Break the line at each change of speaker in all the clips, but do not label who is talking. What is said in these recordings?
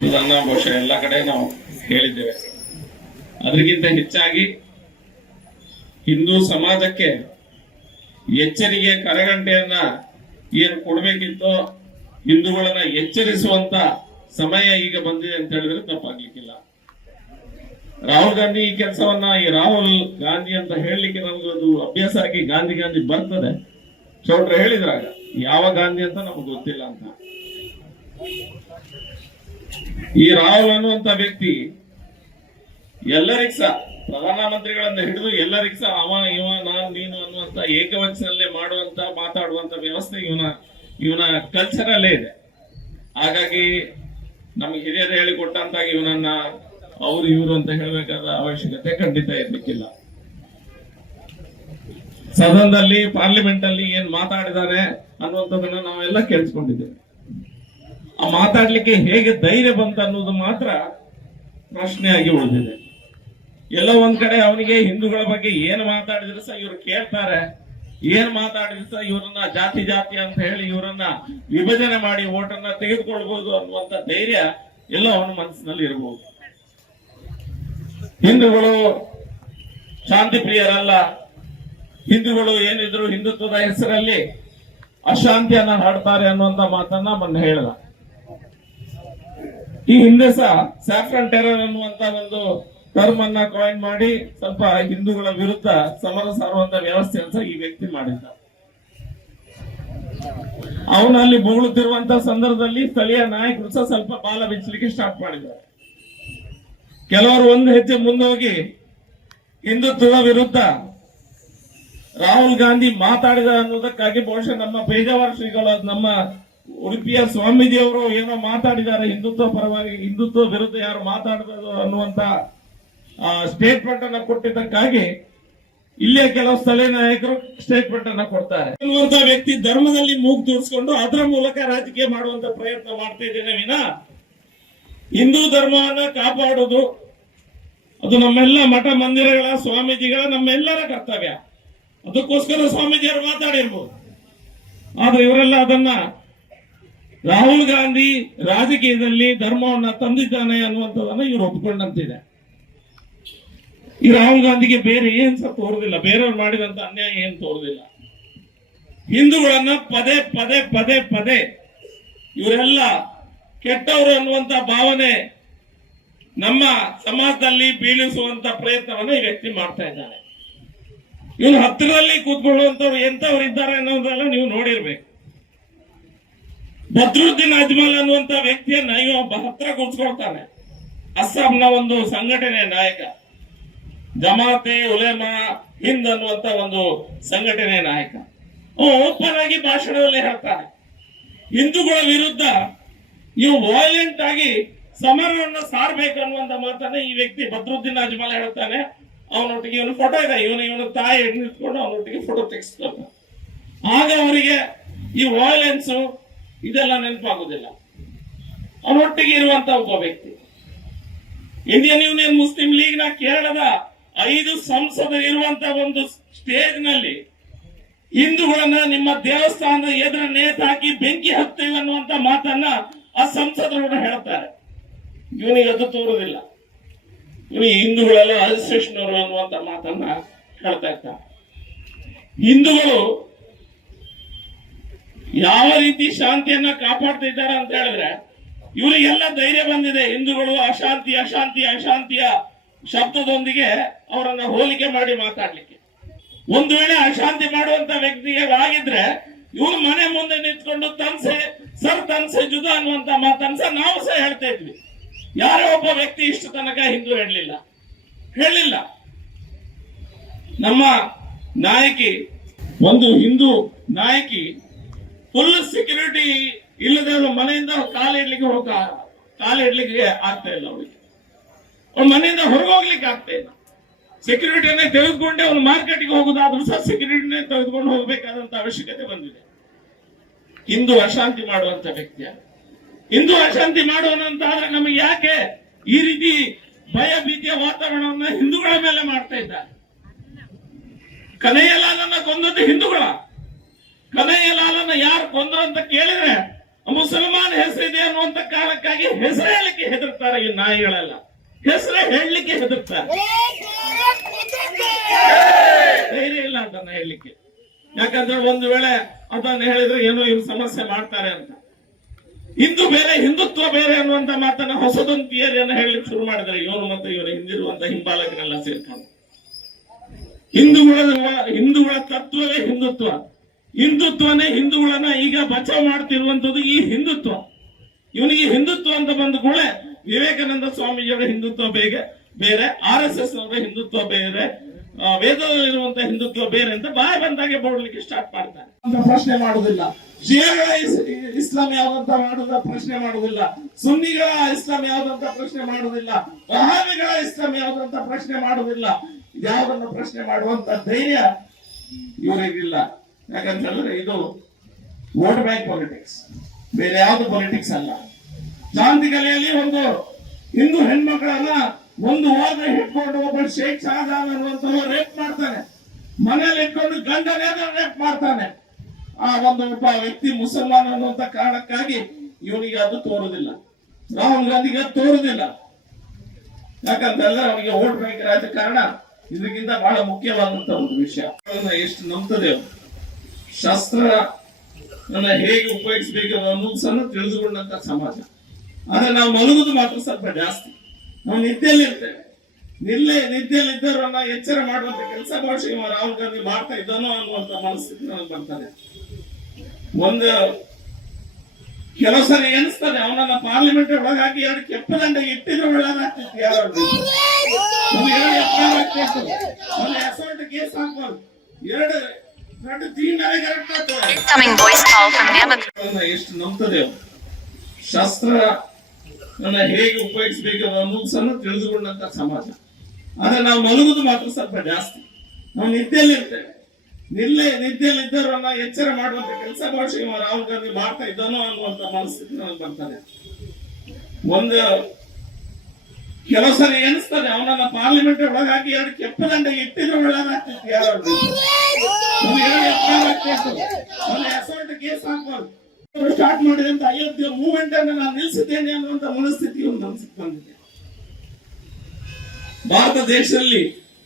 ಇದನ್ನ ಬಹುಶಃ ಎಲ್ಲ ಕಡೆ ನಾವು ಹೇಳಿದ್ದೇವೆ. ಅದಕ್ಕಿಂತ ಹೆಚ್ಚಾಗಿ ಹಿಂದೂ ಸಮಾಜಕ್ಕೆ ಎಚ್ಚರಿಗೆ ಕರೆಗಂಟೆಯನ್ನ ಏನು ಕೊಡ್ಬೇಕಿತ್ತೋ, ಹಿಂದೂಗಳನ್ನ ಎಚ್ಚರಿಸುವಂತ ಸಮಯ ಈಗ ಬಂದಿದೆ ಅಂತ ಹೇಳಿದ್ರೆ ತಪ್ಪಾಗ್ಲಿಕ್ಕಿಲ್ಲ. ರಾಹುಲ್ ಗಾಂಧಿ ಈ ಕೆಲಸವನ್ನ ಈ ರಾಹುಲ್ ಗಾಂಧಿ ಅಂತ ಹೇಳಲಿಕ್ಕೆ ನಮ್ಗದು ಅಭ್ಯಾಸ ಆಗಿ ಗಾಂಧಿ ಗಾಂಧಿ ಬರ್ತದೆ. ಚೌಟ್ರೆ ಹೇಳಿದ್ರಾಗ, ಯಾವ ಗಾಂಧಿ ಅಂತ ನಮ್ಗೆ ಗೊತ್ತಿಲ್ಲ ಅಂತ. ಈ ರಾಹುಲ್ ಅನ್ನುವಂತ ವ್ಯಕ್ತಿ ಎಲ್ಲರಿಗೂ ಸಹ ಪ್ರಧಾನಮಂತ್ರಿಗಳನ್ನ ಹಿಡಿದು ಎಲ್ಲರಿಗೂ ಸಹ ಅವ, ಇವ, ನಾನ್, ನೀನು ಅನ್ನುವಂತ ಏಕವಚನಲ್ಲೇ ಮಾಡುವಂತ ಮಾತಾಡುವಂತ ವ್ಯವಸ್ಥೆ ಇವನ ಇವನ ಕಲ್ಚರಲ್ಲೇ ಇದೆ. ಹಾಗಾಗಿ ನಮ್ಗೆ ಹಿರಿಯರು ಹೇಳಿಕೊಟ್ಟಂತ ಇವನನ್ನ ಅವ್ರು ಇವರು ಅಂತ ಹೇಳಬೇಕಾದ ಅವಶ್ಯಕತೆ ಖಂಡಿತ ಇರ್ಲಿಕ್ಕಿಲ್ಲ. ಸದನದಲ್ಲಿ ಪಾರ್ಲಿಮೆಂಟ್ ಅಲ್ಲಿ ಏನ್ ಮಾತಾಡಿದ್ದಾರೆ ಅನ್ನುವಂಥದ್ದನ್ನ ನಾವೆಲ್ಲ ಕೇಳಿಸ್ಕೊಂಡಿದ್ದೇವೆ. ಮಾತಾಡ್ಲಿಕ್ಕೆ ಹೇಗೆ ಧೈರ್ಯ ಬಂತ ಅನ್ನೋದು ಮಾತ್ರ ಪ್ರಶ್ನೆಯಾಗಿ ಉಳಿದಿದೆ. ಎಲ್ಲ ಒಂದ್ ಕಡೆ ಅವನಿಗೆ ಹಿಂದೂಗಳ ಬಗ್ಗೆ ಏನು ಮಾತಾಡಿದ್ರು ಸಹ ಇವ್ರು ಕೇಳ್ತಾರೆ. ಏನ್ ಮಾತಾಡಿದ್ರು ಸಹ ಇವರನ್ನ ಜಾತಿ ಜಾತಿ ಅಂತ ಹೇಳಿ ಇವರನ್ನ ವಿಭಜನೆ ಮಾಡಿ ಓಟನ್ನ ತೆಗೆದುಕೊಳ್ಬಹುದು ಅನ್ನುವಂತ ಧೈರ್ಯ ಎಲ್ಲ ಅವನ ಮನಸ್ಸಿನಲ್ಲಿ ಇರಬಹುದು ಹಿಂದೂಗಳು ಶಾಂತಿ ಪ್ರಿಯರಲ್ಲ. ಹಿಂದೂಗಳು ಏನಿದ್ರು ಹಿಂದುತ್ವದ ಹೆಸರಲ್ಲಿ ಅಶಾಂತಿಯನ್ನ ಹಾಡ್ತಾರೆ ಅನ್ನುವಂತ ಮಾತನ್ನ ಮೊನ್ನೆ ಹೇಳ್ದ ಈ ಹಿಂದೆ ಸಹ ಸ್ಯಾಫ್ರನ್ ಟೆರರ್ ಅನ್ನುವಂತ ಒಂದು ಟರ್ಮ್ ಅನ್ನ ಕಾಯಿನ್ ಮಾಡಿ ಸ್ವಲ್ಪ ಹಿಂದೂಗಳ ವಿರುದ್ಧ ಸಮರ ಸಾರುವಂತ ವ್ಯವಸ್ಥೆಯನ್ನು ಸಹ ಈ ವ್ಯಕ್ತಿ ಮಾಡಿದ್ದ. ಅವನು ಅಲ್ಲಿ ಸಂದರ್ಭದಲ್ಲಿ ಸ್ಥಳೀಯ ನಾಯಕರು ಸಹ ಸ್ವಲ್ಪ ಬಾಲ ಬಿಚ್ಚಲಿಕ್ಕೆ ಸ್ಟಾರ್ಟ್ ಮಾಡಿದ್ದಾರೆ ಕೆಲವರು ಒಂದು ಹೆಜ್ಜೆ ಮುಂದೋಗಿ ಹಿಂದುತ್ವದ ವಿರುದ್ಧ ರಾಹುಲ್ ಗಾಂಧಿ ಮಾತಾಡಿದ ಅನ್ನೋದಕ್ಕಾಗಿ ಬಹುಶಃ ನಮ್ಮ ಪೇಜಾವರ್ ಶ್ರೀಗಳು ನಮ್ಮ ಉಡುಪಿಯ ಸ್ವಾಮೀಜಿಯವರು ಏನೋ ಮಾತಾಡಿದ್ದಾರೆ, ಹಿಂದುತ್ವ ಪರವಾಗಿ, ಹಿಂದುತ್ವ ವಿರುದ್ಧ ಯಾರು ಮಾತಾಡಬಹುದು ಅನ್ನುವಂತ ಸ್ಟೇಟ್ಮೆಂಟ್ ಅನ್ನ ಕೊಟ್ಟಿದ್ದಕ್ಕಾಗಿ ಇಲ್ಲಿಯ ಕೆಲವು ಸ್ಥಳೀಯ ನಾಯಕರು ಸ್ಟೇಟ್ಮೆಂಟ್ ಅನ್ನ ಕೊಡ್ತಾರೆ. ಅನ್ನುವಂತ ವ್ಯಕ್ತಿ ಧರ್ಮದಲ್ಲಿ ಮೂಗು ತೂರಿಸ್ಕೊಂಡು ಅದರ ಮೂಲಕ ರಾಜಕೀಯ ಮಾಡುವಂತ ಪ್ರಯತ್ನ ಮಾಡ್ತಾ ಇದ್ದೇನೆ ವಿನ. ಹಿಂದೂ ಧರ್ಮವನ್ನ ಕಾಪಾಡುವುದು, ಅದು ನಮ್ಮೆಲ್ಲ ಮಠ ಮಂದಿರಗಳ ಸ್ವಾಮೀಜಿಗಳ, ನಮ್ಮೆಲ್ಲರ ಕರ್ತವ್ಯ. ಅದಕ್ಕೋಸ್ಕರ ಸ್ವಾಮೀಜಿಯವರು ಮಾತಾಡಿರ್ಬೋದು. ಆದ್ರೆ ಇವರೆಲ್ಲ ಅದನ್ನ ರಾಹುಲ್ ಗಾಂಧಿ ರಾಜಕೀಯದಲ್ಲಿ ಧರ್ಮವನ್ನ ತಂದಿದ್ದಾನೆ ಅನ್ನುವಂಥದ್ದನ್ನ ಇವರು ಒಪ್ಪಿಕೊಂಡಂತಿದೆ ಈ ರಾಹುಲ್ ಗಾಂಧಿಗೆ ಬೇರೆ ಏನ್ ಸಹ ತೋರುದಿಲ್ಲ. ಬೇರೆಯವ್ರು ಮಾಡಿದಂತ ಅನ್ಯಾಯ ಏನ್ ತೋರುದಿಲ್ಲ. ಹಿಂದೂಗಳನ್ನ ಪದೇ ಪದೇ ಪದೇ ಪದೇ ಇವರೆಲ್ಲ ಕೆಟ್ಟವರು ಅನ್ನುವಂತ ಭಾವನೆ ನಮ್ಮ ಸಮಾಜದಲ್ಲಿ ಬೀಳಿಸುವಂತ ಪ್ರಯತ್ನವನ್ನ ಈ ವ್ಯಕ್ತಿ ಮಾಡ್ತಾ ಇದ್ದಾನೆ. ಇವನು ಹತ್ತಿರದಲ್ಲಿ ಕೂತ್ಕೊಳ್ಳುವಂತವ್ರು ಎಂತವ್ರು ಇದ್ದಾರೆ ಅನ್ನೋದೆಲ್ಲ ನೀವು ನೋಡಿರ್ಬೇಕು. ಬದ್ರುದ್ದೀನ್ ಅಜ್ಮಲ್ ಅನ್ನುವಂತ ವ್ಯಕ್ತಿಯನ್ನ ಇವ ಹತ್ರ ಕೂಡ್ಸ್ಕೊಳ್ತಾನೆ ಅಸ್ಸಾಂನ ಒಂದು ಸಂಘಟನೆ ನಾಯಕ. ಜಮಾತೆ ಉಲೇಮಾ ಹಿಂದ್ ಅನ್ನುವಂತ ಒಂದು ಸಂಘಟನೆ ನಾಯಕ. ಓಪನ್ ಆಗಿ ಭಾಷಣದಲ್ಲಿ ಹೇಳ್ತಾನೆ. ಹಿಂದೂಗಳ ವಿರುದ್ಧ ನೀವು ವಾಯ್ಲೆಂಟ್ ಆಗಿ ಸಮರವನ್ನು ಸಾರ್ಬೇಕು ಅನ್ನುವಂತ ಮಾತನ್ನ ಈ ವ್ಯಕ್ತಿ ಬದ್ರುದ್ದೀನ್ ಅಜ್ಮಲ್ ಹೇಳ್ತಾನೆ. ಅವನೊಟ್ಟಿಗೆ ಇವನು ಫೋಟೋ ಇದೆ. ಇವನು ಇವನ ತಾಯಿ ನಿಂತ್ಕೊಂಡು ಅವನೊಟ್ಟಿಗೆ ಫೋಟೋ ತೆಗೆಸ್ತಾನೆ ಆಗ ಅವರಿಗೆ ಈ ವಾಯ್ಲೆನ್ಸ್ ಇದೆಲ್ಲ ನೆನಪಾಗುದಿಲ್ಲ. ಅವನೊಟ್ಟಿಗೆ ಇರುವಂತ ಒಬ್ಬ ವ್ಯಕ್ತಿ. ಇಂಡಿಯನ್ ಯೂನಿಯನ್ ಮುಸ್ಲಿಂ ಲೀಗ್ನ ಕೇರಳದ ಐದು ಸಂಸದರು ಇರುವಂತ ಒಂದು ಸ್ಟೇಜ್ನಲ್ಲಿ ಹಿಂದೂಗಳನ್ನ ನಿಮ್ಮ ದೇವಸ್ಥಾನದ ಎದುರ ನೇತಾಕಿ ಬೆಂಕಿ ಹತ್ತೇವೆ ಅನ್ನುವಂತ ಮಾತನ್ನ ಆ ಸಂಸದರು ಹೇಳ್ತಾರೆ ಇವನಿಗೆ ಅದು ತೋರುದಿಲ್ಲ. ಇವನಿಗೆ ಹಿಂದೂಗಳೆಲ್ಲ ಅಸೋಸಿಯೇಷನ್ ಅನ್ನುವಂತ ಮಾತನ್ನ ಹೇಳ್ತಾ ಇರ್ತಾರೆ ಹಿಂದೂಗಳು ಯಾವ ರೀತಿ ಶಾಂತಿಯನ್ನ ಕಾಪಾಡ್ತಾ ಇದ್ದಾರೆ ಅಂತ ಹೇಳಿದ್ರೆ, ಇವರಿಗೆಲ್ಲ ಧೈರ್ಯ ಬಂದಿದೆ. ಹಿಂದೂಗಳು ಅಶಾಂತಿ ಅಶಾಂತಿ, ಅಶಾಂತಿಯ ಶಬ್ದದೊಂದಿಗೆ ಅವರನ್ನ ಹೋಲಿಕೆ ಮಾಡಿ ಮಾತಾಡ್ಲಿಕ್ಕೆ. ಒಂದು ವೇಳೆ ಅಶಾಂತಿ ಮಾಡುವಂತ ವ್ಯಕ್ತಿಗೆ ಆಗಿದ್ರೆ ಇವ್ರು ಮನೆ ಮುಂದೆ ನಿಂತ್ಕೊಂಡು ತನ್ಸೆ, ಸರ್ ತನ್ಸೆ ಜುದ ಅನ್ನುವಂತ ಮಾತನ್ಸ ನಾವು ಸಹ ಹೇಳ್ತಾ ಇದ್ವಿ. ಯಾರೋ ಒಬ್ಬ ವ್ಯಕ್ತಿ ಇಷ್ಟು ತನಕ ಹಿಂದೂ ಹೇಳಲಿಲ್ಲ. ಹೇಳಿಲ್ಲ ನಮ್ಮ ನಾಯಕಿ, ಒಂದು ಹಿಂದೂ ನಾಯಕಿ ಫುಲ್ ಸೆಕ್ಯೂರಿಟಿ ಇಲ್ಲದೆ ಅವ್ರ ಮನೆಯಿಂದ ಕಾಲಿಡ್ಲಿಕ್ಕೆ ಹೋಗ ಕಾಲಿಡ್ಲಿಕ್ಕೆ ಆಗ್ತಾ ಇಲ್ಲ ಅವಳಿಗೆ ಅವ್ರ ಮನೆಯಿಂದ ಹೊರಗೆ ಹೋಗ್ಲಿಕ್ಕೆ ಆಗ್ತಾ ಇಲ್ಲ. ಸೆಕ್ಯೂರಿಟಿಯನ್ನೇ ತೆಗೆದುಕೊಂಡೆ ಅವ್ನು ಮಾರ್ಕೆಟ್ಗೆ ಹೋಗುದಾದ್ರೂ ಸಹ ಸೆಕ್ಯೂರಿಟಿನೇ ತೆಗೆದುಕೊಂಡು ಹೋಗಬೇಕಾದಂತ ಅವಶ್ಯಕತೆ ಬಂದಿದೆ. ಹಿಂದೂ ಅಶಾಂತಿ ಮಾಡುವಂತ ವ್ಯಕ್ತಿಯ ಹಿಂದೂ ಅಶಾಂತಿ ಮಾಡುವನಂತಾದ್ರೆ ನಮಗೆ ಯಾಕೆ ಈ ರೀತಿ ಭಯ ಭೀತಿಯ ವಾತಾವರಣವನ್ನ ಹಿಂದೂಗಳ ಮೇಲೆ ಮಾಡ್ತಾ ಇದ್ದಾರೆ? ಕನಯ್ಯಲಾಲನ್ನ ಕೊಂದದ್ದು ಹಿಂದೂಗಳ. ಕನಯ್ಯಲಾಲನ್ನ ಯಾರು ಕೊಂದ್ರು ಅಂತ ಕೇಳಿದ್ರೆ, ಮುಸಲ್ಮಾನ್ ಹೆಸರಿದೆ ಅನ್ನುವಂತ ಕಾರಣಕ್ಕಾಗಿ ಹೆಸರು ಹೇಳಲಿಕ್ಕೆ ಹೆದರ್ತಾರೆ ಈ ನಾಯಿಗಳೆಲ್ಲ. ಹೆಸರೇ ಹೇಳಲಿಕ್ಕೆ ಹೆದರ್ತಾರೆ. ಧೈರ್ಯ ಇಲ್ಲ ಅದನ್ನ ಹೇಳಲಿಕ್ಕೆ. ಯಾಕಂದ್ರೆ ಒಂದು ವೇಳೆ ಅದನ್ನ ಹೇಳಿದ್ರೆ ಏನೋ ಇವ್ರು ಸಮಸ್ಯೆ ಮಾಡ್ತಾರೆ ಅಂತ. ಹಿಂದೂ ಬೇರೆ, ಹಿಂದುತ್ವ ಬೇರೆ ಅನ್ನುವಂತ ಮಾತನ್ನ ಹೊಸದೊಂದು ಥಿಯರಿಯನ್ನು ಹೇಳಲಿಕ್ಕೆ ಶುರು ಮಾಡಿದ್ರೆ ಇವನು ಮತ್ತೆ ಇವರ ಹಿಂದಿರುವಂತ ಹಿಂಬಾಲಕರೆಲ್ಲ ಸೇರ್ಕೊಂಡು. ಹಿಂದೂಗಳ ಹಿಂದೂಗಳ ತತ್ವವೇ ಹಿಂದುತ್ವ. ಹಿಂದುತ್ವನೇ ಹಿಂದೂಗಳನ್ನ ಈಗ ಬಚಾವ್ ಮಾಡ್ತಿರುವಂತದ್ದು ಈ ಹಿಂದುತ್ವ. ಇವನಿಗೆ ಹಿಂದುತ್ವ ಅಂತ ಬಂದ ಕೂಡಲೇ ವಿವೇಕಾನಂದ ಸ್ವಾಮೀಜಿಯವರ ಹಿಂದುತ್ವ ಬೇಗ, ಬೇರೆ, ಆರ್ ಎಸ್ ಎಸ್ ಅವರ ಹಿಂದುತ್ವ ಬೇರೆ ವೇದ ಇರುವಂತಹ ಹಿಂದುತ್ವ ಬೇರೆ ಅಂತ ಬಾಯಿ ಬಂದಾಗೆ ಬೋಡ್ಲಿಕ್ಕೆ ಸ್ಟಾರ್ಟ್ ಮಾಡ್ತಾರೆ. ಅಂತ ಪ್ರಶ್ನೆ ಮಾಡುದಿಲ್ಲ ಶಿಯಾಗಳ ಇಸ್- ಇಸ್ಲಾಂ ಯಾವ್ದಂತ ಮಾಡುದ ಪ್ರಶ್ನೆ ಮಾಡುದಿಲ್ಲ ಸುನ್ನಿಗಳ ಇಸ್ಲಾಂ ಯಾವ್ದಂತ ಪ್ರಶ್ನೆ ಮಾಡುದಿಲ್ಲ ವಹಾಬಿಗಳ ಇಸ್ಲಾಂ ಯಾವ್ದಂತ ಪ್ರಶ್ನೆ ಮಾಡುದಿಲ್ಲ ಯಾವ್ದನ್ನ ಪ್ರಶ್ನೆ ಮಾಡುವಂತ ಧೈರ್ಯ ಇವರಿಗಿಲ್ಲ. ಯಾಕಂತ ಹೇಳಿದ್ರೆ ಇದು ವೋಟ್ ಬ್ಯಾಂಕ್ ಪಾಲಿಟಿಕ್ಸ್ ಬೇರೆ ಯಾವುದು ಪಾಲಿಟಿಕ್ಸ್ ಅಲ್ಲ. ಶಾಂತಿ ಕಲೆಯಲ್ಲಿ ಒಂದು ಹಿಂದೂ ಹೆಣ್ಮಕ್ಳನ್ನ ಒಂದು ವಾರ ಹಿಡ್ಕೊಂಡು ಒಬ್ಬ ಶೇಖ್ ಶಹಜಾನ್ ಅನ್ನುವಂಥವ ರೇಪ್ ಮಾಡ್ತಾನೆ. ಮನೇಲಿ ಇಟ್ಕೊಂಡು ಗಂಡನೇ ರೇಪ್ ಮಾಡ್ತಾನೆ. ಆ ಒಂದು ಒಬ್ಬ ವ್ಯಕ್ತಿ ಮುಸಲ್ಮಾನ್ ಅನ್ನುವಂತ ಕಾರಣಕ್ಕಾಗಿ ಇವನಿಗೆ ಅದು ತೋರುದಿಲ್ಲ. ರಾಹುಲ್ ಗಾಂಧಿಗೆ ಅದು ತೋರುದಿಲ್ಲ. ಯಾಕಂತಂದ್ರೆ ಅವನಿಗೆ ಓಟ್ ಬ್ಯಾಂಕ್ ರಾಜಕಾರಣ ಇದಕ್ಕಿಂತ ಬಹಳ ಮುಖ್ಯವಾದಂತ ಒಂದು ವಿಷಯ. ಎಷ್ಟು ನಂಬ್ತದೆ ಶಾಸ್ತ್ರ ಹೇಗೆ ಉಪಯೋಗಿಸಬೇಕು ಅನ್ನೋದು ಸಹ ತಿಳಿದುಕೊಂಡಂತ ಸಮಾಜ ಆದ್ರೆ ನಾವು ಮಲಗುದು ಮಾತ್ರ ಸ್ವಲ್ಪ ಜಾಸ್ತಿ ನಾವು ನಿದ್ದೆಯಲ್ಲಿ ಇರ್ತೇವೆ ನಿಲ್ಲೆ ನಿದ್ದೆಯಲ್ಲಿ ಇದ್ದವರನ್ನ ಎಚ್ಚರ ಮಾಡುವಂತ ಕೆಲಸ ಇವ ರಾಹುಲ್ ಗಾಂಧಿ ಮಾಡ್ತಾ ಇದ್ದಾನೋ ಅನ್ನುವಂತ ಮನಸ್ಥಿತಿ ನನಗೆ ಬರ್ತದೆ ಒಂದು ಕೆಲವು ಸರಿ ಎನಿಸ್ತದೆ ಅವನನ್ನ ಪಾರ್ಲಿಮೆಂಟ್ ಒಳಗಾಗಿ ಎರಡು ಕೆಪ್ಪದಂಡ ಇಟ್ಟಿದ್ರೆ ಒಳ್ಳೇದಾಗ್ತಿತ್ತು ಯಾರು ಎರಡು ಅಸಲ್ಟ್ ಕೇಸ್ ಹಾಕ್ಬಾರ್ದು ಎರಡು
Incoming voice call from
ಎಷ್ಟು ನಂಬ್ತದೆ ಶಾಸ್ತ್ರ ಹೇಗೆ ಉಪಯೋಗಿಸಬೇಕು ಅನ್ನೋದು ಸಹ ತಿಳಿದುಕೊಂಡಂತ ಸಮಾಜ. ಆದ್ರೆ ನಾವು ಮಲಗುದು ಮಾತ್ರ ಸ್ವಲ್ಪ ಜಾಸ್ತಿ. ನಾವು ನಿದ್ದೆಯಲ್ಲಿ ಇರ್ತೇವೆ ನಿಲ್ಲೆ ನಿದ್ದೆಯಲ್ಲಿ ಇದ್ದವರನ್ನ ಎಚ್ಚರ ಮಾಡುವಂತ ಕೆಲಸ ಇವ ರಾಹುಲ್ ಗಾಂಧಿ ಮಾಡ್ತಾ ಇದ್ದಾನೋ ಅನ್ನುವಂತ ಮನಸ್ಥಿತಿ ನನಗೆ ಬರ್ತದೆ ಒಂದು ಕೆಲವು ಸರಿ ಎನಿಸ್ತದೆ ಅವನನ್ನ ಪಾರ್ಲಿಮೆಂಟ್ ಒಳಗಾಗಿ ಎರಡು ಕೆಪ್ಪ ದಂಡ ಇಟ್ಟಿದ್ರೆ ಒಳ್ಳೇದಾಗ್ತಿತ್ತು ಯಾರು ಅಸಲ್ಟ್ ಕೇಸ್ ಸ್ಟಾರ್ಟ್ ಮಾಡಿದಂತ ಅಯೋಧ್ಯೆ ಮೂವ್ಮೆಂಟ್ ಅನ್ನು ನಾನು ನಿಲ್ಲಿಸಿದ್ದೇನೆ ಅನ್ನುವಂತ ಮನಸ್ಥಿತಿ ಒಂದು ಮನಸ್ಸಿಗೆ ಬಂದಿದೆ. ಭಾರತ ದೇಶದಲ್ಲಿ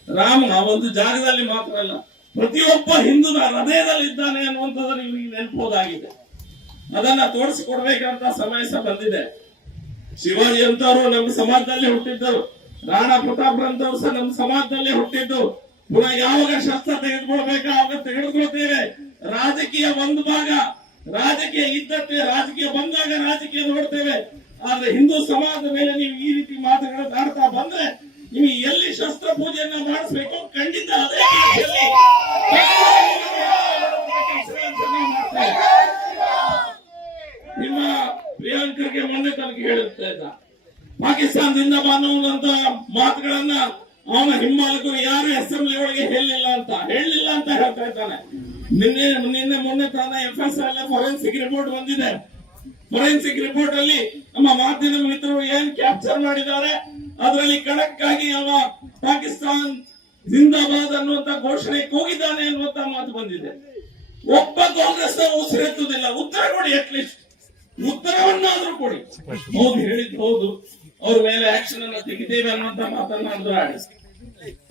ರಾಮ ಒಂದು ಜಾಗದಲ್ಲಿ ಮಾತ್ರ ಅಲ್ಲ, ಪ್ರತಿಯೊಬ್ಬ ಹಿಂದೂನ ಹೃದಯದಲ್ಲಿ ಇದ್ದಾನೆ ಅನ್ನುವಂಥದ್ದನ್ನು ಇವರಿಗೆ ನೆನಪೋದಾಗಿದೆ. ಅದನ್ನ ತೋರಿಸಿಕೊಡ್ಬೇಕಂತ ಸಮಯ ಸಹ ಬಂದಿದೆ. ಶಿವಾಜಿ ಅಂತವರು ನಮ್ಮ ಸಮಾಜದಲ್ಲಿ ಹುಟ್ಟಿದ್ದರು ರಾಣಾ ಪ್ರತಾಪ್ರಂತವ್ರು ಸಹ ನಮ್ಮ ಸಮಾಜದಲ್ಲೇ ಹುಟ್ಟಿದ್ದು. ಪುನಃ ಯಾವಾಗ ಶಸ್ತ್ರ ತೆಗೆದುಕೊಳ್ಬೇಕು ಆವಾಗ ತೆಗೆದುಕೊಳ್ತೇವೆ. ರಾಜಕೀಯ ಒಂದು ಭಾಗ. ರಾಜಕೀಯ ಇದ್ದಂತೆ ರಾಜಕೀಯ ಬಂದಾಗ ರಾಜಕೀಯ ನೋಡ್ತೇವೆ. ಆದ್ರೆ ಹಿಂದೂ ಸಮಾಜದ ಮೇಲೆ ನೀವು ಈ ರೀತಿ ಮಾತುಗಳನ್ನು ಆಡ್ತಾ ಬಂದ್ರೆ ನೀವು ಎಲ್ಲಿ ಶಸ್ತ್ರ ಪೂಜೆಯನ್ನ ಮಾಡಿಸ್ಬೇಕು ಖಂಡಿತ ಅದೇ ರೀತಿಯಲ್ಲಿ ಕೆಲಸಗಳನ್ನು ಮಾಡ್ತೇವೆ. ನಿಮ್ಮ ಪ್ರಿಯಾಂಕರ್ಗೆ ಮೊನ್ನೆ ತನಕ ಹೇಳುತ್ತಾ ಇದ್ದ. ಪಾಕಿಸ್ತಾನದಿಂದ ಬಂದಂತ ಮಾತುಗಳನ್ನ ಅವನ ಹಿಂಬಾಲಕರು ಯಾರು ಅಸೆಂಬ್ಲಿ ಒಳಗೆ ಹೇಳಿಲ್ಲ ಅಂತ, ಹೇಳಲಿಲ್ಲ ಅಂತ ಹೇಳ್ತಾ ಇದ್ದಾನೆ. ನಿನ್ನೆ ನಿನ್ನೆ ಮೊನ್ನೆ ತಾನ F S L forensic report ಬಂದಿದೆ. ಫೊರೆನ್ಸಿಕ್ ರಿಪೋರ್ಟ್ ಅಲ್ಲಿ ನಮ್ಮ ಮಾಧ್ಯಮ ಮಿತ್ರರು ಏನ್ ಕ್ಯಾಪ್ಚರ್ ಮಾಡಿದ್ದಾರೆ, ಅದರಲ್ಲಿ ಖಡಕ್ ಆಗಿ ಅವ ಪಾಕಿಸ್ತಾನ್ ಜಿಂದಾಬಾದ್ ಅನ್ನುವಂತ ಘೋಷಣೆ ಕೂಗಿದ್ದಾನೆ ಅನ್ನುವಂತ ಮಾತು ಬಂದಿದೆ. ಒಬ್ಬ ಕಾಂಗ್ರೆಸ್ ಉಸಿರೆತ್ತುವುದಿಲ್ಲ. ಉತ್ತರ ಕೊಡಿ ಅಟ್ಲೀಸ್ಟ್ ಉತ್ತರವನ್ನಾದ್ರೂ ಕೊಡಿ. ಮೋದಿ ಹೇಳಿದ್ ಹೌದು. ಅವ್ರ ಮೇಲೆ ಆಕ್ಷನ್ ಅನ್ನ ತೆಗಿತೇವೆ ಅನ್ನುವಂತ ಮಾತನಾಡಿದ್ರು ಆಡಿ.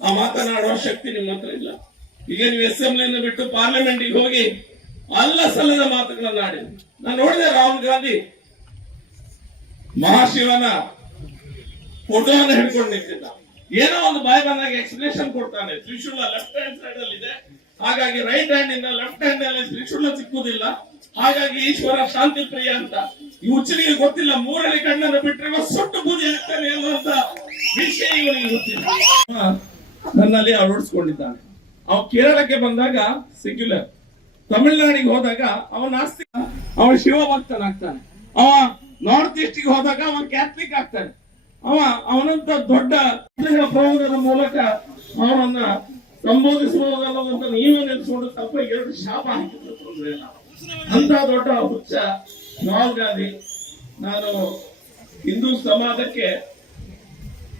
ಆ ಮಾತನಾಡುವ ಶಕ್ತಿ ನಿಮ್ಮ ಹತ್ರ ಇಲ್ಲ. ಈಗ ನೀವು ಅಸೆಂಬ್ಲಿಯನ್ನು ಬಿಟ್ಟು ಪಾರ್ಲಿಮೆಂಟ್ ಹೋಗಿ ಅಲ್ಲ ಸಲ್ಲದ ಮಾತುಗಳನ್ನ ಆಡಿ. ನಾನು ನೋಡಿದೆ ರಾಹುಲ್ ಗಾಂಧಿ ಮಹಾಶಿವನ ಫೋಟೋವನ್ನು ಹಿಡ್ಕೊಂಡು ನಿಂತಿದ್ದ. ಏನೋ ಒಂದು ಬಾಯ್ ಬಂದಾಗ ಎಕ್ಸ್ಪ್ಲೇಷನ್ ಕೊಡ್ತಾನೆ. ತ್ರಿಶೂಲ ಲೆಫ್ಟ್ ಹ್ಯಾಂಡ್ ಸೈಡ್ ಅಲ್ಲಿ ಇದೆ. ಹಾಗಾಗಿ ರೈಟ್ ಹ್ಯಾಂಡ್ ಇಂದ ಲೆಫ್ಟ್ ಹ್ಯಾಂಡ್ ಅಲ್ಲಿ ತ್ರಿಶೂಲ ಸಿಕ್ಕುವುದಿಲ್ಲ. ಹಾಗಾಗಿ ಈಶ್ವರ ಶಾಂತಿ ಪ್ರಿಯ ಅಂತ. ಈ ಹುಚ್ಚನಿಗೆ ಗೊತ್ತಿಲ್ಲ, ಮೂರನೇ ಕಣ್ಣನ್ನು ಬಿಟ್ಟರೆ ಸುಟ್ಟು ಬೂದಿ ಆಗ್ತಾನೆ ಅನ್ನುವಂತ ವಿಷಯ ಇವನಿಗೆ ಗೊತ್ತಿಲ್ಲ. ನನ್ನಲ್ಲಿ ಅಳವಡಿಸ್ಕೊಂಡಿದ್ದಾನೆ. ಅವ ಕೇರಳಕ್ಕೆ ಬಂದಾಗ ಸೆಕ್ಯುಲರ್ ತಮಿಳುನಾಡಿಗೆ ಹೋದಾಗ ಅವ ನಾಸ್ತಿಕ ಅವ ಶಿವಭಕ್ತನಾಗ್ತಾನೆ. ಅವ ನಾರ್ತ್ ಈಸ್ಟ್ಗೆ ಹೋದಾಗ ಅವನ್ ಕ್ಯಾಥಲಿಕ್ ಆಗ್ತಾನೆ. ಅವ ಅವನಂತ ದೊಡ್ಡ ಪ್ರಬೋಧನ ಮೂಲಕ ಅವರನ್ನ ಸಂಬೋಧಿಸುವುದಲ್ಲದಂತ ನೀವೇ ನೆನೆಸ್ಕೊಂಡು ತಪ್ಪ ಎರಡು ಶಾಪ ಹಾಕಿದ್ರು ತೊಂದರೆ ಅಂತ ದೊಡ್ಡ ಹುಚ್ಚ ರಾಹುಲ್ ಗಾಂಧಿ. ನಾನು ಹಿಂದೂ ಸಮಾಜಕ್ಕೆ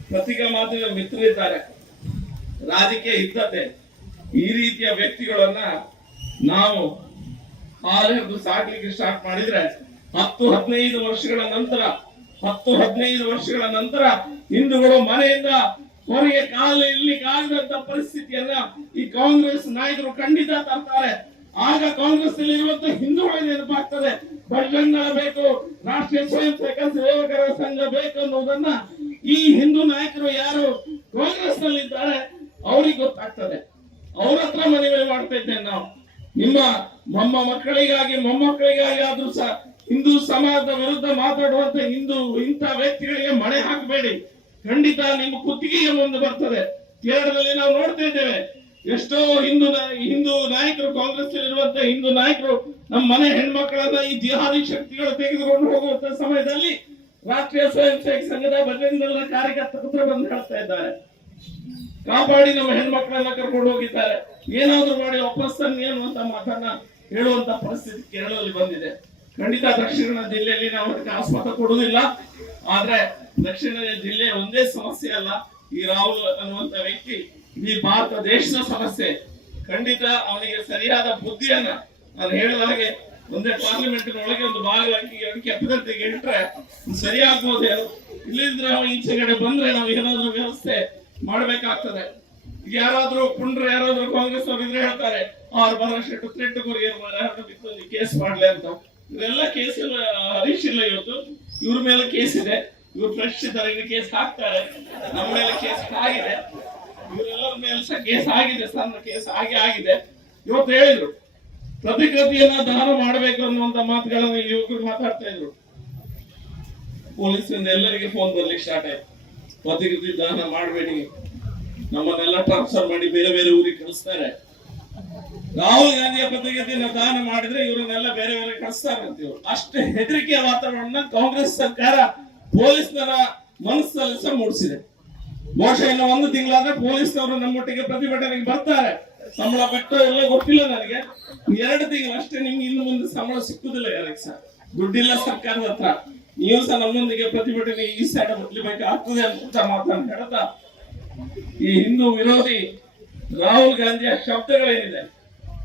ಪ್ರತಿಕಾ ಮಾತಿನ ಮಿತ್ರರಿದ್ದಾರೆ. ರಾಜಕೀಯ ಇದ್ದತೆ ಈ ರೀತಿಯ ವ್ಯಕ್ತಿಗಳನ್ನ ನಾವು ಹಾಲೆದು ಸಾಕ್ಲಿಕ್ಕೆ ಸ್ಟಾರ್ಟ್ ಮಾಡಿದ್ರೆ ಹತ್ತು, ಹದಿನೈದು ವರ್ಷಗಳ ನಂತರ, ಹತ್ತು, ಹದಿನೈದು ವರ್ಷಗಳ ನಂತರ ಹಿಂದೂಗಳು ಮನೆಯಿಂದ ಹೊರಗೆ ಕಾಲ ಇರ್ಲಿಕ್ಕಾಗದಂತ ಪರಿಸ್ಥಿತಿಯನ್ನ ಈ ಕಾಂಗ್ರೆಸ್ ನಾಯಕರು ಖಂಡಿತ ತರ್ತಾರೆ. ಆಗ ಕಾಂಗ್ರೆಸ್ ಇರುವಂತ ಹಿಂದೂಗಳ ನೆನಪಾಗ್ತದೆ ಬಜರಂಗಳ ಬೇಕು, ರಾಷ್ಟ್ರೀಯ ಸ್ವಯಂ ಸೇವಕ ಸೇವಕರ ಸಂಘ ಬೇಕು ಅನ್ನೋದನ್ನ ಈ ಹಿಂದೂ ನಾಯಕರು ಯಾರು ಕಾಂಗ್ರೆಸ್ನಲ್ಲಿ ಇದ್ದಾರೆ ಅವ್ರಿಗೆ ಗೊತ್ತಾಗ್ತದೆ. ಅವ್ರ ಹತ್ರ ಮನವಿ ಮಾಡ್ತಾ ಇದ್ದೇನೆ ನಾವು. ನಿಮ್ಮ ಮೊಮ್ಮ ಮಕ್ಕಳಿಗಾಗಿ, ಮೊಮ್ಮಕ್ಕಳಿಗಾಗಿ ಆದ್ರೂ ಸಹ ಹಿಂದೂ ಸಮಾಜದ ವಿರುದ್ಧ ಮಾತಾಡುವಂತ ಹಿಂದೂ ಇಂಥ ವ್ಯಕ್ತಿಗಳಿಗೆ ಮಣೆ ಹಾಕಬೇಡಿ. ಖಂಡಿತ ನಿಮ್ಮ ಕುತ್ತಿಗೆಗೆ ಒಂದು ಬರ್ತದೆ. ಕೇರಳದಲ್ಲಿ ನಾವು ನೋಡ್ತಾ ಇದ್ದೇವೆ. ಎಷ್ಟೋ ಹಿಂದೂ ಹಿಂದೂ ನಾಯಕರು ಕಾಂಗ್ರೆಸ್ ಇರುವಂತ ಹಿಂದೂ ನಾಯಕರು ನಮ್ಮ ಮನೆ ಹೆಣ್ಮಕ್ಕಳನ್ನ ಈ ಜಿಹಾದಿ ಶಕ್ತಿಗಳು ತೆಗೆದುಕೊಂಡು ಹೋಗುವಂತ ಸಮಯದಲ್ಲಿ ರಾಷ್ಟ್ರೀಯ ಸ್ವಯಂ ಸೇವಕ ಸಂಘದ ಬಜರಂಗ ಕಾರ್ಯಕರ್ತರು ಬಂದು ಹೇಳ್ತಾ ಇದ್ದಾರೆ. ಕಾಪಾಡಿ ನಮ್ಮ ಹೆಣ್ಮಕ್ಳನ್ನ ಕರ್ಕೊಂಡು ಹೋಗಿದ್ದಾರೆ. ಏನಾದ್ರೂ ಮಾಡಿ ವಾಪಸ್ ತನ್ನಿ ಅನ್ನುವಂತ ಮಾತನ್ನ ಹೇಳುವಂತ ಪರಿಸ್ಥಿತಿ ಕೇರಳದಲ್ಲಿ ಬಂದಿದೆ. ಖಂಡಿತ ದಕ್ಷಿಣ ಜಿಲ್ಲೆಯಲ್ಲಿ ನಾವು ಅದಕ್ಕೆ ಆಸ್ಪದ ಕೊಡುವುದಿಲ್ಲ. ಆದ್ರೆ ದಕ್ಷಿಣ ಜಿಲ್ಲೆ ಒಂದೇ ಸಮಸ್ಯೆ ಅಲ್ಲ, ಈ ರಾಹುಲ್ ಅನ್ನುವಂತ ವ್ಯಕ್ತಿ ಈ ಭಾರತ ದೇಶದ ಸಮಸ್ಯೆ. ಖಂಡಿತ ಅವನಿಗೆ ಸರಿಯಾದ ಬುದ್ಧಿಯನ್ನ ನಾನು ಹೇಳಿದ ಹಾಗೆ ಒಂದೇ ಪಾರ್ಲಿಮೆಂಟ್ ಒಳಗೆ ಒಂದು ಅಭ್ಯರ್ಥಿಗೆ ಇಟ್ರೆ ಸರಿಯಾಗ್ಬೋದೇ ಇಲ್ಲಿದ್ರೆ ನಾವು ಈಚೆ ಕಡೆ ಬಂದ್ರೆ ನಾವು ಏನಾದ್ರೂ ವ್ಯವಸ್ಥೆ ಮಾಡ್ಬೇಕಾಗ್ತದೆ. ಯಾರಾದ್ರೂ ಪುಂಡ್ರು, ಯಾರಾದ್ರೂ ಕಾಂಗ್ರೆಸ್ ಅವ್ರು ಇದ್ರೆ ಹೇಳ್ತಾರೆ, ಆರು ಬರ ಶೆಟ್ಟು ಥ್ರೆಟ್ ಕೊರಿಯರ್ ಬಿತ್ತು ಕೇಸ್ ಮಾಡ್ಲಿ ಅಂತ. ಇವರೆಲ್ಲ ಕೇಸ್ ಹರೀಶ್ ಇಲ್ಲ ಇವತ್ತು. ಇವ್ರ ಮೇಲೆ ಕೇಸ್ ಇದೆ. ಇವ್ರು ಫ್ರೆಶ್ ಇದ್ದಾರೆ ಕೇಸ್ ಹಾಕ್ತಾರೆ. ನಮ್ಮ ಮೇಲೆ ಕೇಸ್ ಆಗಿದೆ. ಇವರೆಲ್ಲರ ಮೇಲೆ ಸಹ ಕೇಸ್ ಆಗಿದೆ ಸಣ್ಣ ಕೇಸ್ ಆಗಿ ಆಗಿದೆ. ಇವತ್ತು ಹೇಳಿದ್ರು, ಪ್ರತಿಕೃತಿಯನ್ನ ದಾನ ಮಾಡಬೇಕು ಅನ್ನುವಂತ ಮಾತುಗಳನ್ನು ಯುವಕರು ಮಾತಾಡ್ತಾ ಇದ್ರು. ಪೊಲೀಸಿಂದ ಎಲ್ಲರಿಗೆ ಫೋನ್ ಬರ್ಲಿಕ್ಕೆ ಸ್ಟಾರ್ಟ್ ಆಯ್ತು. ಪ್ರತಿಕೃತಿ ದಾನ ಮಾಡಬೇಡಿ. ನಮ್ಮನ್ನೆಲ್ಲ ಟ್ರಾನ್ಸ್ಫರ್ ಮಾಡಿ ಬೇರೆ ಬೇರೆ ಊರಿಗೆ ಕಳಿಸ್ತಾರೆ. ರಾಹುಲ್ ಗಾಂಧಿಯ ಪ್ರತಿಗತಿನ ದಾನ ಮಾಡಿದ್ರೆ ಇವರನ್ನೆಲ್ಲ ಬೇರೆ ಬೇರೆ ಕಳಿಸ್ತಾರೆ ಅಂತ ಇವರು ಅಷ್ಟೇ ಹೆದರಿಕೆಯ ವಾತಾವರಣ ಕಾಂಗ್ರೆಸ್ ಸರ್ಕಾರ. ಪೊಲೀಸ್ನರ ಮನಸ್ಸಲ್ಲಿ ಸಹ ಮೂಡಿಸಿದೆ. ಬಹುಶಃ ಇನ್ನು ಒಂದು ತಿಂಗಳಾದ್ರೆ ಪೊಲೀಸ್ನವರು ನಮ್ಮೊಟ್ಟಿಗೆ ಪ್ರತಿಭಟನೆಗೆ ಬರ್ತಾರೆ. ಸಂಬಳ ಬಿಟ್ಟು ಎಲ್ಲ ಗೊತ್ತಿಲ್ಲ ನನಗೆ. ಎರಡು ತಿಂಗಳು ಅಷ್ಟೇ ನಿಮ್ಗೆ ಇನ್ನು ಮುಂದೆ ಸಂಬಳ ಸಿಕ್ಕುದಿಲ್ಲ ಯಾರಿಗೆ ಸರ್ ದುಡ್ಡಿಲ್ಲ ಸರ್ಕಾರದ ಹತ್ರ. ನೀವು ಸಹ ನಮ್ಮೊಂದಿಗೆ ಪ್ರತಿಭಟನೆ ಈ ಸೈಡ್ ಆಗ್ತದೆ ಅಂತ ಮಾತನ್ನು ಹೇಳ್ತಾ. ಈ ಹಿಂದೂ ವಿರೋಧಿ ರಾಹುಲ್ ಗಾಂಧಿಯ ಶಬ್ದಗಳೇನಿದೆ?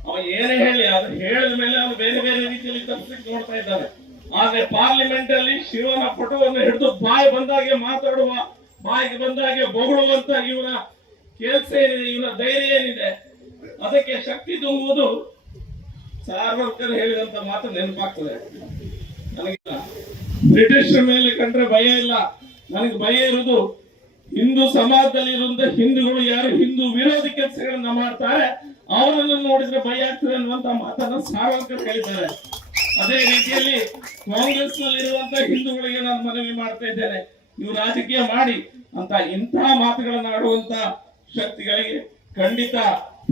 ಅವ ಏನೇ ಹೇಳಿ, ಅದು ಹೇಳಿದ ಮೇಲೆ ಅವನು ಬೇರೆ ಬೇರೆ ರೀತಿಯಲ್ಲಿ ತಪ್ಪಿಸಿ ನೋಡ್ತಾ ಇದ್ದಾನೆ. ಆದ್ರೆ ಪಾರ್ಲಿಮೆಂಟ್ ಅಲ್ಲಿ ಶಿವನ ಪಟುವನ್ನು ಹಿಡಿದು ಬಾಯಿ ಬಂದಾಗೆ ಮಾತಾಡುವ, ಬಾಯಿಗೆ ಬಂದಾಗೆ ಬೊಗಳುವಂತ ಇವನ ಕೆಲಸ ಏನಿದೆ, ಇವನ ಧೈರ್ಯ ಏನಿದೆ, ಅದಕ್ಕೆ ಶಕ್ತಿ ತುಂಬುವುದು ಸಾರ್ವರ್ಕರ್ ಹೇಳಿದಂತ ಮಾತು ನೆನಪಾಗ್ತದೆ. ನನಗೆ ಬ್ರಿಟಿಷರ ಮೇಲೆ ಕಂಡ್ರೆ ಭಯ ಇಲ್ಲ. ನನಗೆ ಭಯ ಇರುವುದು ಹಿಂದೂ ಸಮಾಜದಲ್ಲಿ ಇರುವಂತ ಹಿಂದೂಗಳು ಯಾರು? ಹಿಂದೂ ವಿರೋಧಿ ಕೆಲಸಗಳನ್ನ ಮಾಡ್ತಾರೆ. ಅವರನ್ನು ನೋಡಿದ್ರೆ ಭಯ ಆಗ್ತದೆ ಅನ್ನುವಂತ ಮಾತನ್ನ ಸಾರ್ವರ್ಕರ್ ಹೇಳಿದ್ದಾರೆ. ಅದೇ ರೀತಿಯಲ್ಲಿ ಕಾಂಗ್ರೆಸ್ನಲ್ಲಿ ಇರುವಂತ ಹಿಂದೂಗಳಿಗೆ ನಾನು ಮನವಿ ಮಾಡ್ತಾ ಇದ್ದೇನೆ. ನೀವು ರಾಜಕೀಯ ಮಾಡಿ ಅಂತ ಇಂತಹ ಮಾತುಗಳನ್ನು ಆಡುವಂತ ಶಕ್ತಿಗಳಿಗೆ ಖಂಡಿತ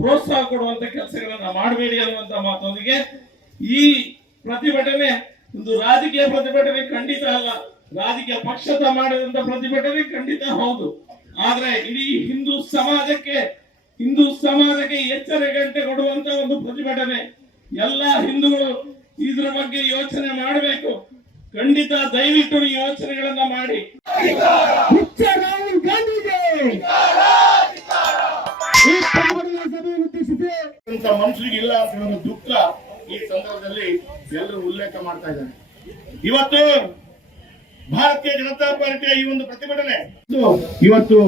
ಪ್ರೋತ್ಸಾಹ ಕೊಡುವಂತ ಕೆಲಸಗಳನ್ನ ಮಾಡಬೇಡಿ ಅನ್ನುವಂತ ಮಾತೊಂದಿಗೆ ಈ ಪ್ರತಿಭಟನೆ ಒಂದು ರಾಜಕೀಯ ಪ್ರತಿಭಟನೆ ಖಂಡಿತ ಅಲ್ಲ. ರಾಜಕೀಯ ಪಕ್ಷದ ಮಾಡಿದಂತ ಪ್ರತಿಭಟನೆ ಖಂಡಿತ ಹೌದು. ಆದ್ರೆ ಇಡೀ ಹಿಂದೂ ಸಮಾಜಕ್ಕೆ ಹಿಂದೂ ಸಮಾಜಕ್ಕೆ ಎಚ್ಚರಿಕೆ ಗಂಟೆ ಕೊಡುವಂತ ಒಂದು ಪ್ರತಿಭಟನೆ. ಎಲ್ಲ ಹಿಂದೂಗಳು ಇದ್ರ ಬಗ್ಗೆ ಯೋಚನೆ ಮಾಡಬೇಕು. ಖಂಡಿತ ದಯವಿಟ್ಟು ಈ ಯೋಚನೆಗಳನ್ನ ಮಾಡಿ.
ರಾಹುಲ್
ಮನುಷ್ಯರಿಗೆ ಇಲ್ಲ ಅಂತ ಹೇಳೋ ದುಃಖ ಈ ಸಂದರ್ಭದಲ್ಲಿ ಎಲ್ಲರೂ ಉಲ್ಲೇಖ ಮಾಡ್ತಾ ಇದ್ದಾರೆ. ಇವತ್ತು ಭಾರತೀಯ ಜನತಾ ಪಾರ್ಟಿಯ ಈ ಒಂದು ಪ್ರತಿಭಟನೆ ಇವತ್ತು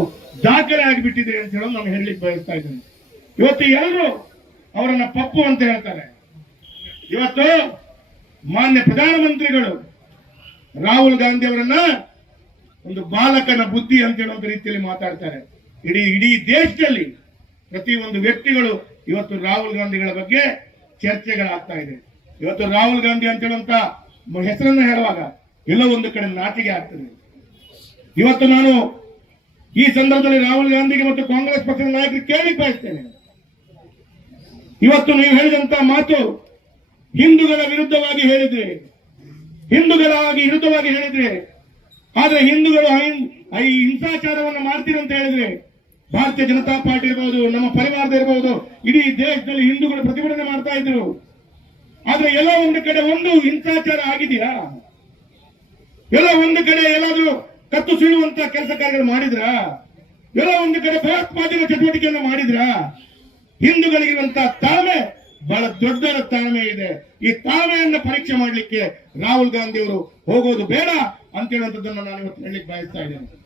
ದಾಖಲೆ ಆಗಿಬಿಟ್ಟಿದೆ ಅಂತ ಹೇಳೋದು ನಾನು ಹೇಳಲಿಕ್ಕೆ ಬಯಸ್ತಾ ಇದ್ದೇನೆ. ಇವತ್ತು ಎಲ್ಲರೂ ಅವರನ್ನ ಪಪ್ಪು ಅಂತ ಹೇಳ್ತಾರೆ. ಇವತ್ತು ಮಾನ್ಯ ಪ್ರಧಾನಮಂತ್ರಿಗಳು ರಾಹುಲ್ ಗಾಂಧಿ ಅವರನ್ನ ಒಂದು ಬಾಲಕನ ಬುದ್ಧಿ ಅಂತ ಹೇಳುವಂತ ರೀತಿಯಲ್ಲಿ ಮಾತಾಡ್ತಾರೆ. ಇಡೀ ಇಡೀ ದೇಶದಲ್ಲಿ ಪ್ರತಿ ಒಂದು ವ್ಯಕ್ತಿಗಳು ಇವತ್ತು ರಾಹುಲ್ ಗಾಂಧಿಗಳ ಬಗ್ಗೆ ಚರ್ಚೆಗಳಾಗ್ತಾ ಇದೆ. ಇವತ್ತು ರಾಹುಲ್ ಗಾಂಧಿ ಅಂತ ಹೇಳುವಂತ ಹೆಸರನ್ನ ಹೇಳುವಾಗ ಎಲ್ಲೋ ಒಂದು ಕಡೆ ನಾಟಿಗೆ ಆಗ್ತದೆ. ಇವತ್ತು ನಾನು ಈ ಸಂದರ್ಭದಲ್ಲಿ ರಾಹುಲ್ ಗಾಂಧಿಗೆ ಮತ್ತು ಕಾಂಗ್ರೆಸ್ ಪಕ್ಷದ ನಾಯಕರು ಕೇಳಿ ಬಯಸ್ತೇನೆ. ಇವತ್ತು ನೀವು ಹೇಳಿದಂತ ಮಾತು ಹಿಂದೂಗಳ ವಿರುದ್ಧವಾಗಿ ಹೇಳಿದ್ರೆ, ಹಿಂದೂಗಳಾಗಿ ವಿರುದ್ಧವಾಗಿ ಹೇಳಿದ್ರೆ, ಆದ್ರೆ ಹಿಂದೂಗಳು ಈ ಹಿಂಸಾಚಾರವನ್ನು ಮಾಡ್ತೀರಿ ಅಂತ ಹೇಳಿದ್ರೆ, ಭಾರತೀಯ ಜನತಾ ಪಾರ್ಟಿ ಇರಬಹುದು ನಮ್ಮ ಪರಿವಾರದ ಇರಬಹುದು ಇಡೀ ದೇಶದಲ್ಲಿ ಹಿಂದೂಗಳು ಪ್ರತಿಭಟನೆ ಮಾಡ್ತಾ ಇದ್ರು. ಆದ್ರೆ ಎಲ್ಲ ಒಂದು ಕಡೆ ಒಂದು ಹಿಂಸಾಚಾರ ಆಗಿದೆಯಾ? ಎಲ್ಲ ಒಂದು ಕಡೆ ಎಲ್ಲಾದ್ರೂ ಕತ್ತು ಸುಳುವಂತ ಕೆಲಸ ಕಾರ್ಯಗಳು ಮಾಡಿದ್ರ? ಎಲ್ಲ ಒಂದು ಕಡೆ ಭಯೋತ್ಪಾದನೆ ಚಟುವಟಿಕೆಯನ್ನು ಮಾಡಿದ್ರ? ಹಿಂದೂಗಳಿಗಿರುವಂತ ತಾಳ್ಮೆ ಬಹಳ ದೊಡ್ಡ ತಾಳ್ಮೆ ಇದೆ. ಈ ತಾಳ್ಮೆಯನ್ನ ಪರೀಕ್ಷೆ ಮಾಡಲಿಕ್ಕೆ ರಾಹುಲ್ ಗಾಂಧಿ ಅವರು ಹೋಗೋದು ಬೇಡ ಅಂತ ಹೇಳುವಂತದ್ದನ್ನ ನಾನು ಇವತ್ತು ಹೇಳಲಿಕ್ಕೆ ಬಯಸ್ತಾ ಇದ್ದೇನೆ.